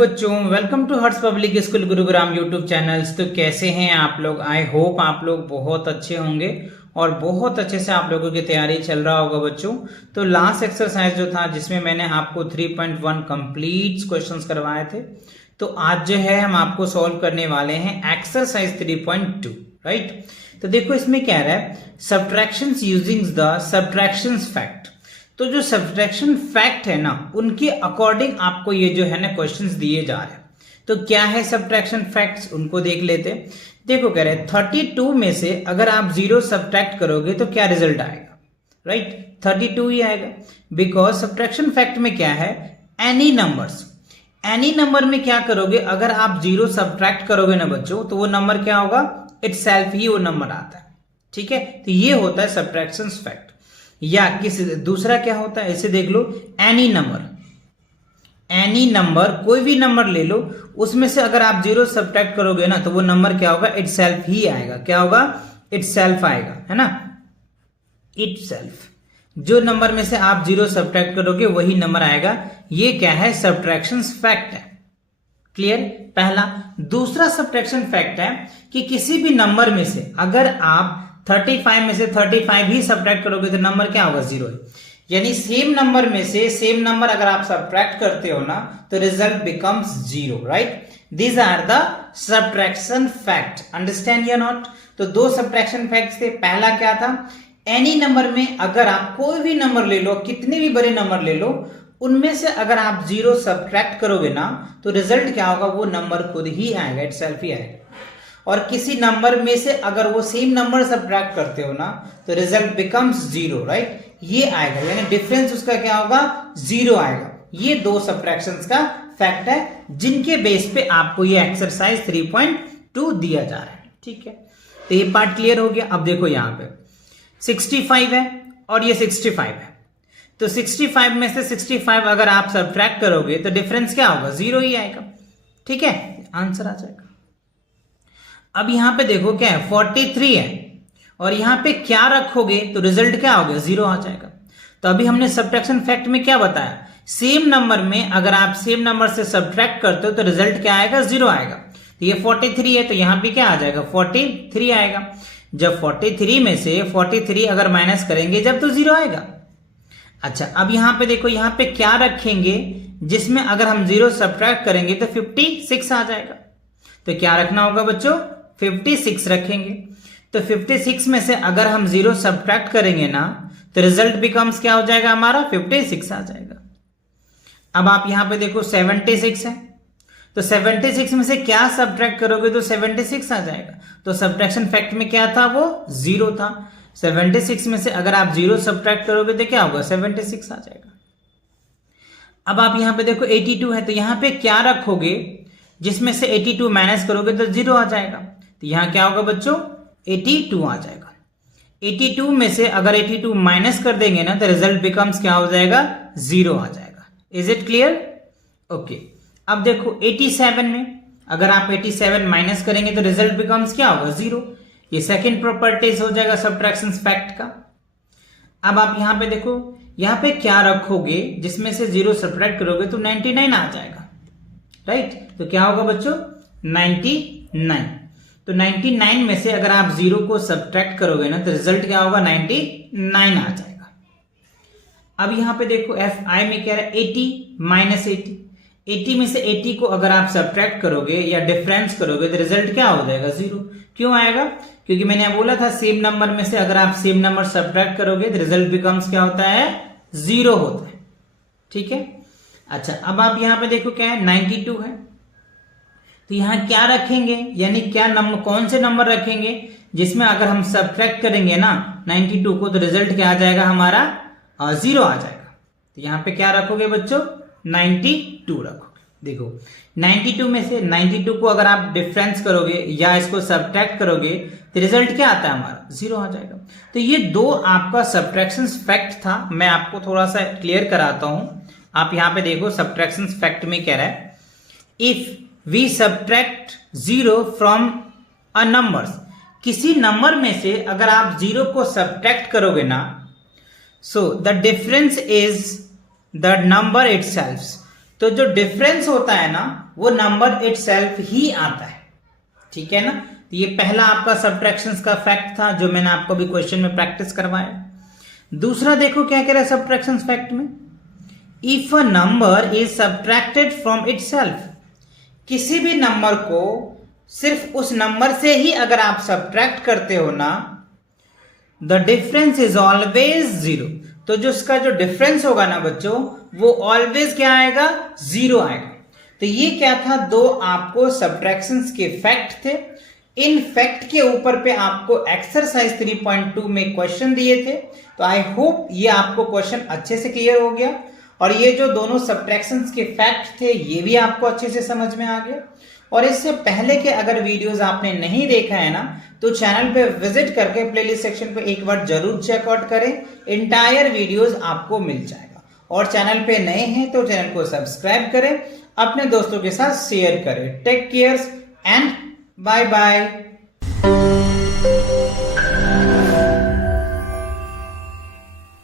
बच्चों, welcome to Harsh public school Gurugram YouTube channels. तो कैसे हैं आप लोग? आई होप आप लोग बहुत अच्छे होंगे और बहुत अच्छे से आप लोगों की तैयारी चल रहा होगा बच्चों। तो लास्ट एक्सरसाइज जो था जिसमें मैंने आपको 3.1 कंप्लीट क्वेश्चंस करवाए थे, तो आज जो है हम आपको सॉल्व करने वाले हैं एक्सरसाइज 3.2, राइट। तो देखो इसमें क्या रहा है, subtractions using the subtractions fact. तो जो सब्ट्रैक्शन फैक्ट है ना, उनके अकॉर्डिंग आपको ये जो है ना क्वेश्चंस दिए जा रहे हैं। तो क्या है सब्ट्रैक्शन फैक्ट्स, उनको देख लेते हैं। देखो कह रहे हैं 32 में से अगर आप 0 सब्ट्रैक्ट करोगे तो क्या रिजल्ट आएगा, राइट। 32 ही आएगा, बिकॉज सब्ट्रैक्शन फैक्ट में क्या है, एनी नंबर्स। एनी नंबर में क्या करोगे, अगर आप 0 सब्ट्रैक्ट करोगे ना बच्चों, तो वो नंबर क्या होगा, इटसेल्फ ही वो नंबर आता है, ठीक है। तो ये होता है सब्ट्रैक्शन फैक्ट। या किसी दूसरा क्या होता है, इसे देख लो, एनी नंबर। एनी नंबर, कोई भी नंबर ले लो, उसमें से अगर आप 0 सब्ट्रैक्ट करोगे ना, तो वो नंबर क्या होगा, इटसेल्फ ही आएगा। क्या होगा, इटसेल्फ आएगा, है ना, इटसेल्फ। जो नंबर में से आप 0 सब्ट्रैक्ट करोगे वही नंबर आएगा। ये क्या है, सब्ट्रैक्शन फैक्ट है। क्लियर, पहला। दूसरा सब्ट्रैक्शन फैक्ट है कि किसी भी नंबर में से अगर आप 35 में से 35 ही सब्ट्रैक्ट करोगे तो नंबर क्या होगा, 0 है। यानी सेम नंबर में से सेम नंबर अगर आप सब्ट्रैक्ट करते हो ना, तो result becomes 0, right. These are the subtraction fact, understand या नॉट। तो दो सब्ट्रैक्शन फैक्ट्स थे। पहला क्या था, एनी नंबर में अगर आप कोई भी नंबर ले लो, कितने भी बड़े नंबर ले लो, उनमें से अगर आप 0 सब्ट्रैक्ट करोगे ना, तो रिजल्ट क्या होगा, वो नंबर खुद ही आएगा, इटसेल्फ ही आएगा। और किसी नंबर में से अगर वो सेम नंबर सब्ट्रैक्ट करते हो ना, तो रिजल्ट बिकम्स 0, राइट। ये आएगा, यानी डिफरेंस उसका क्या होगा, 0 आएगा। ये दो सब्ट्रैक्शंस का फैक्ट है जिनके बेस पे आपको ये एक्सरसाइज 3.2 दिया जा रहा है, ठीक है। तो ये पार्ट क्लियर हो गया। अब देखो यहाँ पे 65 है और ये 65 है। तो 65 में से 65 अगर आप सब्ट्रैक्ट करोगे तो डिफरेंस क्या होगा, 0 ही आएगा, ठीक है, आंसर आ जाएगा। अब यहां पे देखो क्या है, 43 है और यहां पे क्या रखोगे तो रिजल्ट क्या होगा, 0 आ जाएगा। तो अभी हमने सब्ट्रैक्शन फैक्ट में क्या बताया, सेम नंबर में अगर आप सेम नंबर से सब्ट्रैक्ट करते हो तो रिजल्ट क्या आएगा, 0 आएगा। तो ये 43 है, तो यहां पे क्या आ जाएगा, 43 आएगा। जब 43 में से 43 अगर माइनस करेंगे जब, तो 0 आएगा। अच्छा, अब यहां पे देखो, यहां पे क्या रखेंगे जिसमें अगर हम 0 सब्ट्रैक्ट करेंगे तो 56 आ जाएगा। तो क्या रखना होगा बच्चों, 56 रखेंगे। तो 56 में से अगर हम 0 सब्ट्रैक्ट करेंगे ना, तो रिजल्ट बिकम्स क्या हो जाएगा हमारा, 56 आ जाएगा। अब आप यहां पे देखो 76 है, तो 76 में से क्या सब्ट्रैक्ट करोगे तो 76 आ जाएगा। तो सब्ट्रैक्शन फैक्ट में क्या था, वो 0 था। 76 में से अगर आप 0 सब्ट्रैक्ट करोगे तो क्या होगा, 76 आ जाएगा। अब आप यहां पे देखो 82 है, तो यहां पे क्या रखोगे जिसमें से 82 माइनस करोगे तो 0 आ जाएगा। तो यहां क्या होगा बच्चों, 82 आ जाएगा। 82 में से अगर 82 माइनस कर देंगे ना, तो रिजल्ट बिकम्स क्या हो जाएगा, 0 आ जाएगा। Is it clear? ओके। अब देखो 87 में अगर आप 87 माइनस करेंगे तो रिजल्ट बिकम्स क्या होगा, 0। ये सेकेंड प्रॉपर्टीज हो जाएगा सब्ट्रैक्शन फैक्ट का। अब आप यहां पे देखो, यहां पे क्या रखोगे जिसमें से 0 सब्ट्रैक्ट करोगे तो 99 आ जाएगा, राइट। तो क्या होगा बच्चों, 99। तो 99 में से अगर आप 0 को सब्ट्रैक्ट करोगे ना, तो रिजल्ट क्या होगा, 99 आ जाएगा। अब यहां पे देखो एफ आई में क्या है, 80 माइनस 80। 80 में से 80 को अगर आप सब्ट्रैक्ट करोगे या डिफरेंस करोगे तो रिजल्ट क्या हो जाएगा, 0। क्यों आएगा, क्योंकि मैंने बोला था सेम नंबर में से अगर आप सेम नंबर सब्ट्रैक्ट करोगे तो रिजल्ट बिकम्स क्या होता है, 0 होता है, ठीक है। अच्छा, अब आप यहां पे देखो क्या है, 92 है। तो यहां क्या रखेंगे, यानी क्या नंबर, कौन से नंबर रखेंगे जिसमें अगर हम सब्ट्रैक्ट करेंगे ना 92 को, तो रिजल्ट क्या आ जाएगा हमारा, 0 आ जाएगा। तो यहां पे क्या रखोगे बच्चों, 92 रखोगे। देखो 92 में से 92 को अगर आप डिफरेंस करोगे या इसको सब्ट्रैक्ट करोगे तो रिजल्ट क्या आता है हमारा, 0 आ जाएगा। तो ये दो आपका सब्ट्रैक्शन फैक्ट था। मैं आपको थोड़ा सा क्लियर कराता हूं। आप यहां पे देखो सब्ट्रैक्शन फैक्ट में कह रहा है, if we subtract 0 from a number, किसी नंबर में से अगर आप 0 को सब्ट्रैक्ट करोगे ना, so the difference is the number itself, तो जो डिफरेंस होता है ना वो नंबर इटसेल्फ ही आता है, ठीक है ना। ये पहला आपका सब्ट्रैक्शंस का फैक्ट था जो मैंने आपको भी क्वेश्चन में प्रैक्टिस करवाया। दूसरा देखो क्या कह रहा है सब्ट्रैक्शंस फैक्ट में, if a number is subtracted from itself, किसी भी नंबर को सिर्फ उस नंबर से ही अगर आप सब्ट्रैक्ट करते हो ना, the difference is always zero, तो जो उसका जो डिफरेंस होगा ना बच्चों वो ऑलवेज क्या आएगा, जीरो आएगा। तो ये क्या था, दो आपको सब्ट्रैक्शंस के फैक्ट थे। इन फैक्ट के ऊपर पे आपको एक्सरसाइज 3.2 में क्वेश्चन दिए थे। तो आई होप ये आपको क्वेश्चन अच्छे से क्लियर हो गया और ये जो दोनों सब्ट्रैक्शंस के फैक्ट थे ये भी आपको अच्छे से समझ में आ गया। और इससे पहले के अगर वीडियोस आपने नहीं देखा है ना तो चैनल पे विजिट करके प्लेलिस्ट सेक्शन पे एक बार जरूर चेकआउट करें, इंटायर वीडियोस आपको मिल जाएगा। और चैनल पे नए हैं तो चैनल को सब्सक्राइब करें, अपने दोस्तों के साथ शेयर करें। Take care and bye bye.